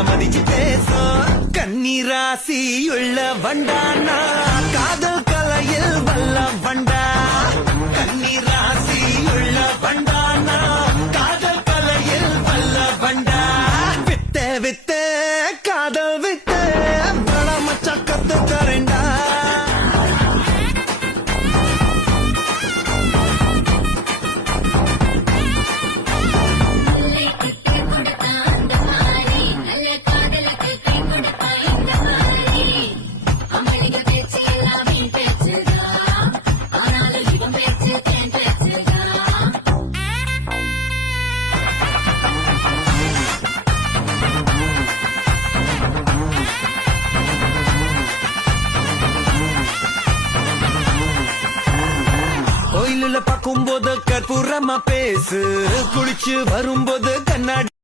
உன்னை மதிச்சு பேசும் கண்ணீராசி உள்ள வண்டானா காதல் கலையில் வல்ல வண்டா கண்ணீராசி உள்ள வண்டானா காதல் கலையில் வல்ல வண்டா வித்த வித்த காதல் வித்த பட மச்சா கத்து தரேண்டா கோயிலுல பார்க்கும்போது கற்பூரமா பேசு குளிச்சு வரும்போது கண்ணாடி